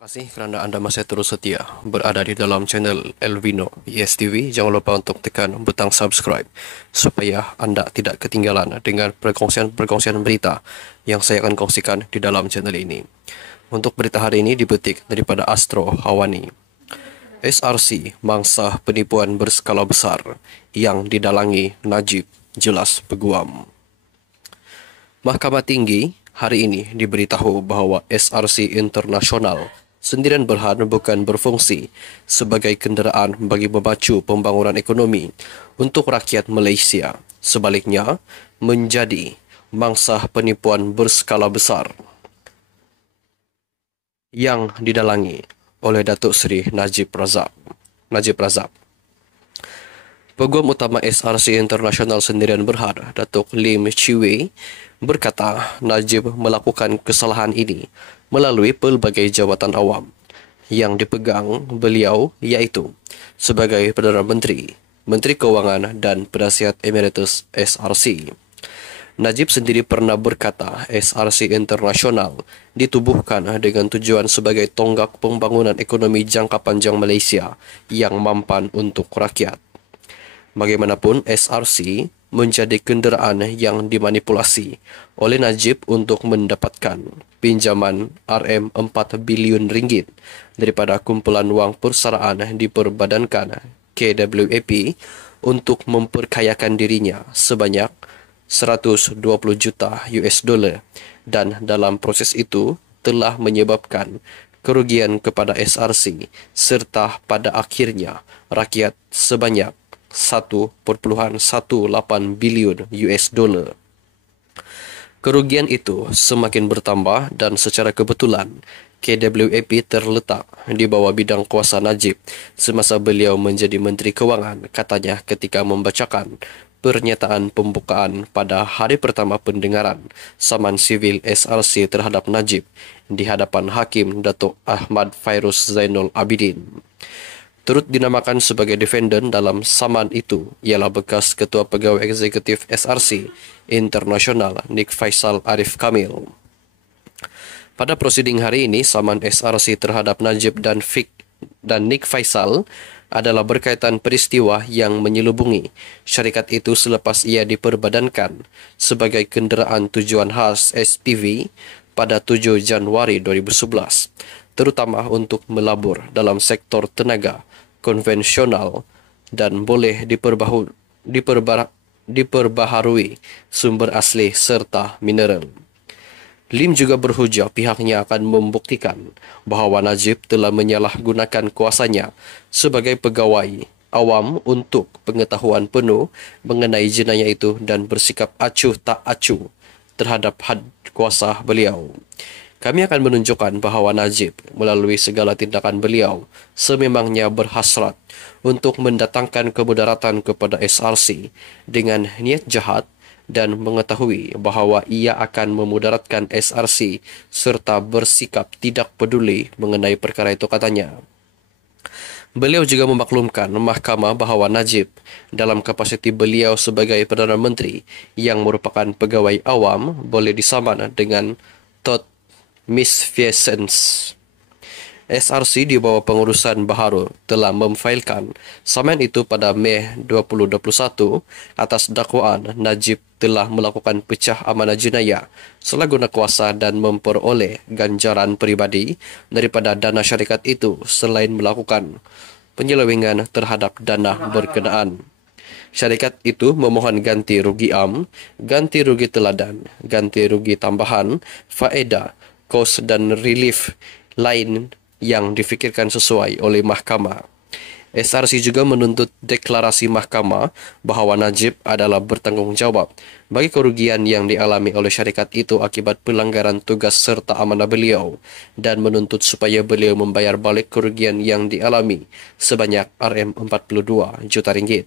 Terima kasih kerana anda masih terus setia berada di dalam channel Elvino ESTV. Jangan lupa untuk tekan butang subscribe supaya anda tidak ketinggalan dengan perkongsian berita yang saya akan kongsikan di dalam channel ini. Untuk berita hari ini dipetik daripada Astro Hawani. SRC mangsa penipuan berskala besar yang didalangi Najib jelas peguam. Mahkamah Tinggi hari ini diberitahu bahawa SRC Internasional Sendirian Berhad bukan berfungsi sebagai kenderaan bagi memacu pembangunan ekonomi untuk rakyat Malaysia. Sebaliknya, menjadi mangsa penipuan berskala besar yang didalangi oleh Datuk Seri Najib Razak. Peguam utama SRC Internasional Sendirian Berhad, Datuk Lim Chee Wei, berkata Najib melakukan kesalahan ini melalui pelbagai jawatan awam yang dipegang beliau, iaitu sebagai Perdana Menteri, Menteri Kewangan dan Penasihat Emeritus SRC. Najib sendiri pernah berkata SRC Internasional ditubuhkan dengan tujuan sebagai tonggak pembangunan ekonomi jangka panjang Malaysia yang mampan untuk rakyat. Bagaimanapun, SRC menjadi kenderaan yang dimanipulasi oleh Najib untuk mendapatkan pinjaman RM4 bilion ringgit daripada kumpulan wang persaraan diperbadankan KWAP untuk memperkayakan dirinya sebanyak 120 juta US dollar, dan dalam proses itu telah menyebabkan kerugian kepada SRC serta pada akhirnya rakyat sebanyak 1.18 bilion US dollar. Kerugian itu semakin bertambah dan secara kebetulan KWAP terletak di bawah bidang kuasa Najib semasa beliau menjadi Menteri Kewangan, katanya ketika membacakan pernyataan pembukaan pada hari pertama pendengaran saman sivil SRC terhadap Najib di hadapan Hakim Datuk Ahmad Fairuz Zainul Abidin. Turut dinamakan sebagai defendant dalam saman itu ialah bekas Ketua Pegawai Eksekutif SRC Internasional Nik Faisal Arif Kamil. Pada prosiding hari ini, saman SRC terhadap Najib dan Nik Faisal adalah berkaitan peristiwa yang menyelubungi syarikat itu selepas ia diperbadankan sebagai kenderaan tujuan khas SPV pada 7 Januari 2011, terutama untuk melabur dalam sektor tenaga konvensional dan boleh diperbaharui sumber asli serta mineral. Lim juga berhujah pihaknya akan membuktikan bahawa Najib telah menyalahgunakan kuasanya sebagai pegawai awam untuk pengetahuan penuh mengenai jenayah itu dan bersikap acuh tak acuh terhadap had kuasa beliau. Kami akan menunjukkan bahawa Najib melalui segala tindakan beliau sememangnya berhasrat untuk mendatangkan kemudaratan kepada SRC dengan niat jahat dan mengetahui bahawa ia akan memudaratkan SRC serta bersikap tidak peduli mengenai perkara itu, katanya. Beliau juga memaklumkan mahkamah bahawa Najib dalam kapasiti beliau sebagai Perdana Menteri yang merupakan pegawai awam boleh disaman dengan Todd Misfesens. SRC di bawah pengurusan baharu telah memfailkan saman itu pada Mei 2021 atas dakwaan Najib telah melakukan pecah amanah jenayah selaguna kuasa dan memperoleh ganjaran peribadi daripada dana syarikat itu selain melakukan penyelewengan terhadap dana berkenaan. Syarikat itu memohon ganti rugi ganti rugi teladan, ganti rugi tambahan, faedah, kos dan relief lain yang difikirkan sesuai oleh mahkamah. SRC juga menuntut deklarasi mahkamah bahawa Najib adalah bertanggungjawab bagi kerugian yang dialami oleh syarikat itu akibat pelanggaran tugas serta amanah beliau dan menuntut supaya beliau membayar balik kerugian yang dialami sebanyak RM42 juta ringgit.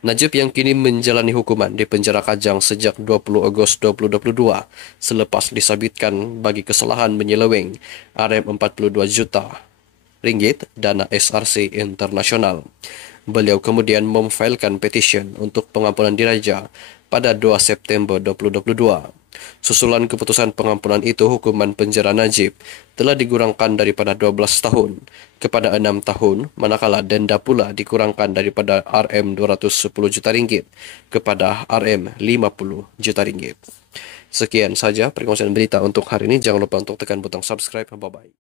Najib yang kini menjalani hukuman di penjara Kajang sejak 20 Agustus 2022 selepas disabitkan bagi kesalahan menyeleweng Rm42 juta ringgit dana SRC Internasional. Beliau kemudian memfailkan petisyen untuk pengampunan diraja pada 2 September 2022. Susulan keputusan pengampunan itu, hukuman penjara Najib telah dikurangkan daripada 12 tahun kepada 6 tahun, manakala denda pula dikurangkan daripada Rm210 juta ringgit kepada Rm50 juta ringgit. Sekian saja perkongsian berita untuk hari ini. Jangan lupa untuk tekan butang subscribe. Bye-bye.